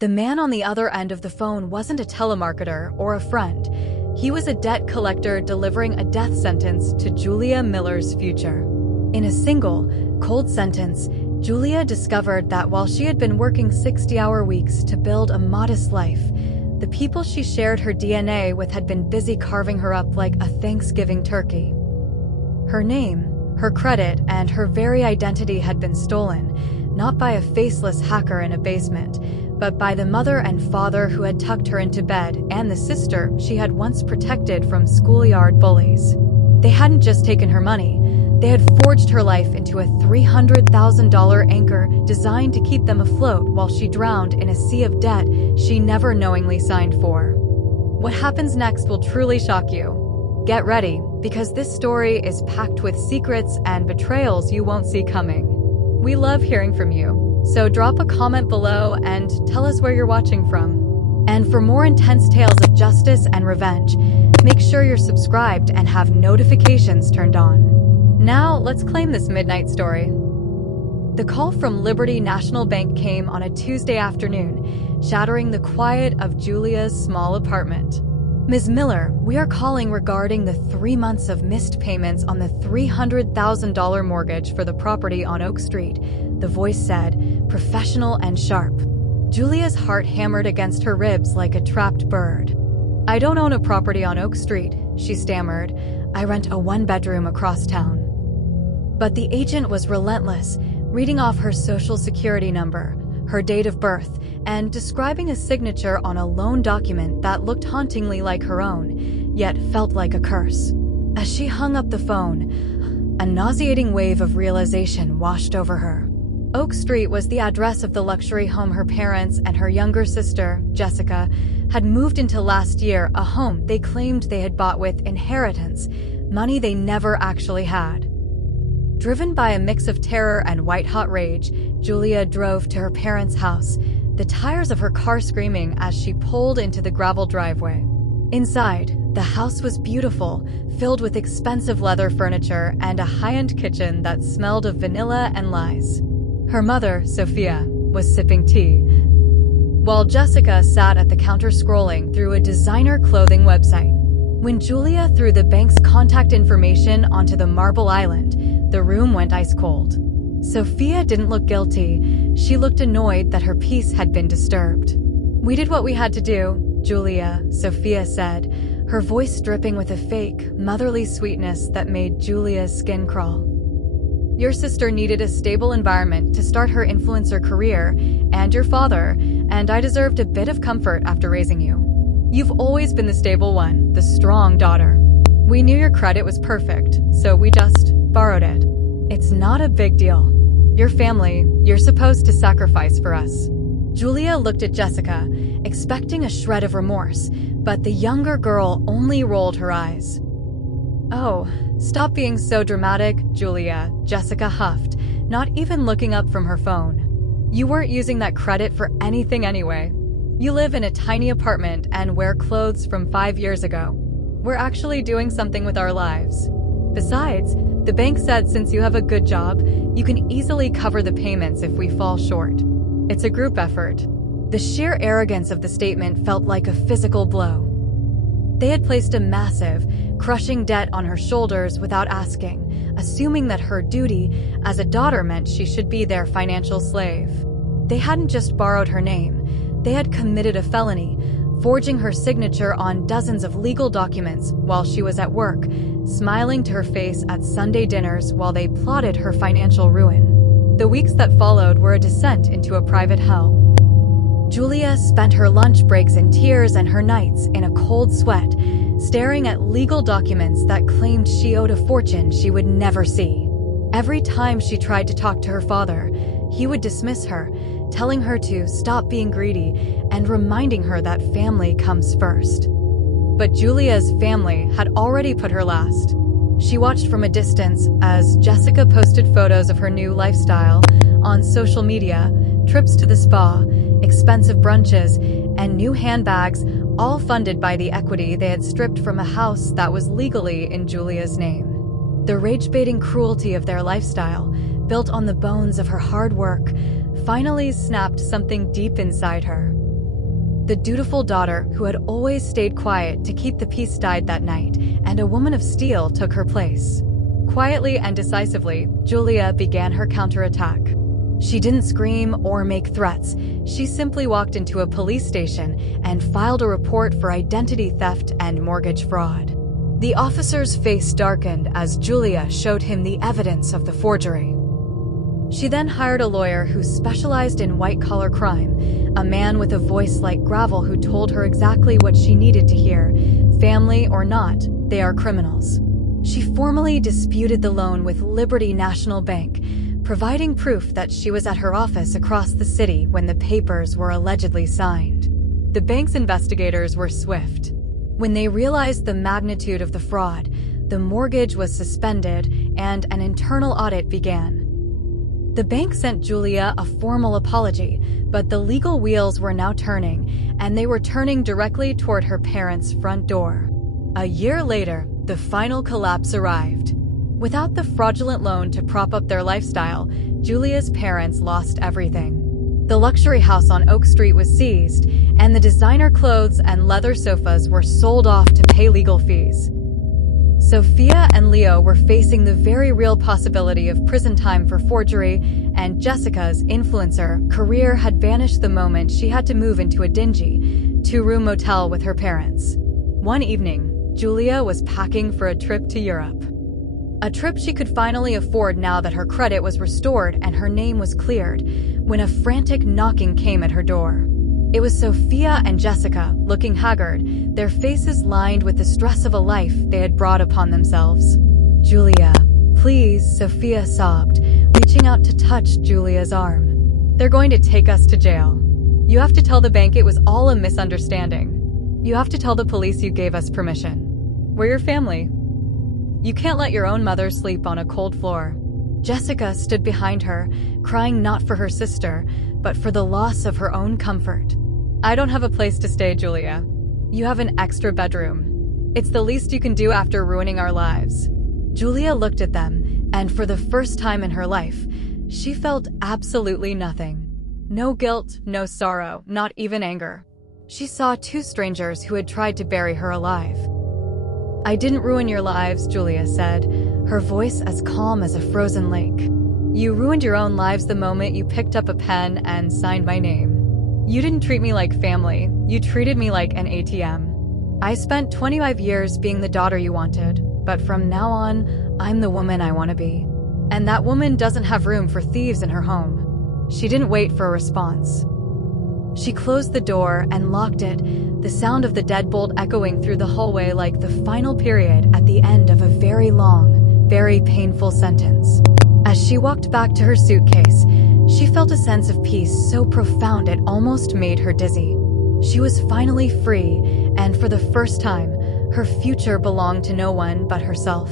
The man on the other end of the phone wasn't a telemarketer or a friend. He was a debt collector delivering a death sentence to Julia Miller's future. In a single, cold sentence, Julia discovered that while she had been working 60-hour weeks to build a modest life, the people she shared her DNA with had been busy carving her up like a Thanksgiving turkey. Her name, her credit, and her very identity had been stolen, not by a faceless hacker in a basement, but by the mother and father who had tucked her into bed and the sister she had once protected from schoolyard bullies. They hadn't just taken her money, they had forged her life into a $300,000 anchor designed to keep them afloat while she drowned in a sea of debt she never knowingly signed for. What happens next will truly shock you. Get ready, because this story is packed with secrets and betrayals you won't see coming. We love hearing from you, so drop a comment below and tell us where you're watching from. And for more intense tales of justice and revenge, make sure you're subscribed and have notifications turned on. Now, let's claim this midnight story. The call from Liberty National Bank came on a Tuesday afternoon, shattering the quiet of Julia's small apartment. Ms. Miller, we are calling regarding the 3 months of missed payments on the $300,000 mortgage for the property on Oak Street, the voice said, professional and sharp. Julia's heart hammered against her ribs like a trapped bird. I don't own a property on Oak Street, she stammered. I rent a 1-bedroom across town. But the agent was relentless, reading off her social security number, her date of birth, and describing a signature on a loan document that looked hauntingly like her own, yet felt like a curse. As she hung up the phone, a nauseating wave of realization washed over her. Oak Street was the address of the luxury home her parents and her younger sister, Jessica, had moved into last year, a home they claimed they had bought with inheritance, money they never actually had. Driven by a mix of terror and white-hot rage, Julia drove to her parents' house, the tires of her car screaming as she pulled into the gravel driveway. Inside, the house was beautiful, filled with expensive leather furniture and a high-end kitchen that smelled of vanilla and lies. Her mother, Sophia, was sipping tea, while Jessica sat at the counter scrolling through a designer clothing website. When Julia threw the bank's contact information onto the marble island, the room went ice cold. Sophia didn't look guilty. She looked annoyed that her peace had been disturbed. We did what we had to do, Julia, Sophia said, her voice dripping with a fake, motherly sweetness that made Julia's skin crawl. Your sister needed a stable environment to start her influencer career, and your father, and I deserved a bit of comfort after raising you. You've always been the stable one, the strong daughter. We knew your credit was perfect, so we just borrowed it. It's not a big deal. Your family, you're supposed to sacrifice for us. Julia looked at Jessica, expecting a shred of remorse, but the younger girl only rolled her eyes. Oh, stop being so dramatic, Julia, Jessica huffed, not even looking up from her phone. You weren't using that credit for anything anyway. You live in a tiny apartment and wear clothes from 5 years ago. We're actually doing something with our lives. Besides, the bank said since you have a good job, you can easily cover the payments if we fall short. It's a group effort. The sheer arrogance of the statement felt like a physical blow. They had placed a massive, crushing debt on her shoulders without asking, assuming that her duty as a daughter meant she should be their financial slave. They hadn't just borrowed her name, they had committed a felony, forging her signature on dozens of legal documents while she was at work, smiling to her face at Sunday dinners while they plotted her financial ruin. The weeks that followed were a descent into a private hell. Julia spent her lunch breaks in tears and her nights in a cold sweat, staring at legal documents that claimed she owed a fortune she would never see. Every time she tried to talk to her father, he would dismiss her, telling her to stop being greedy and reminding her that family comes first. But Julia's family had already put her last. She watched from a distance as Jessica posted photos of her new lifestyle on social media, trips to the spa, expensive brunches, and new handbags, all funded by the equity they had stripped from a house that was legally in Julia's name. The rage-baiting cruelty of their lifestyle, built on the bones of her hard work, finally snapped something deep inside her. The dutiful daughter, who had always stayed quiet to keep the peace, died that night, and a woman of steel took her place. Quietly and decisively, Julia began her counterattack. She didn't scream or make threats. She simply walked into a police station and filed a report for identity theft and mortgage fraud. The officer's face darkened as Julia showed him the evidence of the forgery. She then hired a lawyer who specialized in white-collar crime, a man with a voice like gravel who told her exactly what she needed to hear. Family or not, they are criminals. She formally disputed the loan with Liberty National Bank, providing proof that she was at her office across the city when the papers were allegedly signed. The bank's investigators were swift. When they realized the magnitude of the fraud, the mortgage was suspended and an internal audit began. The bank sent Julia a formal apology, but the legal wheels were now turning, and they were turning directly toward her parents' front door. A year later, the final collapse arrived. Without the fraudulent loan to prop up their lifestyle, Julia's parents lost everything. The luxury house on Oak Street was seized, and the designer clothes and leather sofas were sold off to pay legal fees. Sophia and Leo were facing the very real possibility of prison time for forgery, and Jessica's influencer career had vanished the moment she had to move into a dingy, two-room motel with her parents. One evening, Julia was packing for a trip to Europe. A trip she could finally afford now that her credit was restored and her name was cleared, when a frantic knocking came at her door. It was Sophia and Jessica, looking haggard, their faces lined with the stress of a life they had brought upon themselves. "Julia, please," Sophia sobbed, reaching out to touch Julia's arm. "They're going to take us to jail. You have to tell the bank it was all a misunderstanding. You have to tell the police you gave us permission. We're your family. You can't let your own mother sleep on a cold floor." Jessica stood behind her, crying not for her sister, but for the loss of her own comfort. "I don't have a place to stay, Julia. You have an extra bedroom. It's the least you can do after ruining our lives." Julia looked at them, and for the first time in her life, she felt absolutely nothing. No guilt, no sorrow, not even anger. She saw two strangers who had tried to bury her alive. "I didn't ruin your lives," Julia said, her voice as calm as a frozen lake. "You ruined your own lives the moment you picked up a pen and signed my name. You didn't treat me like family, you treated me like an ATM. I spent 25 years being the daughter you wanted, but from now on, I'm the woman I want to be. And that woman doesn't have room for thieves in her home." She didn't wait for a response. She closed the door and locked it, the sound of the deadbolt echoing through the hallway like the final period at the end of a very long, very painful sentence. As she walked back to her suitcase, she felt a sense of peace so profound it almost made her dizzy. She was finally free, and for the first time, her future belonged to no one but herself.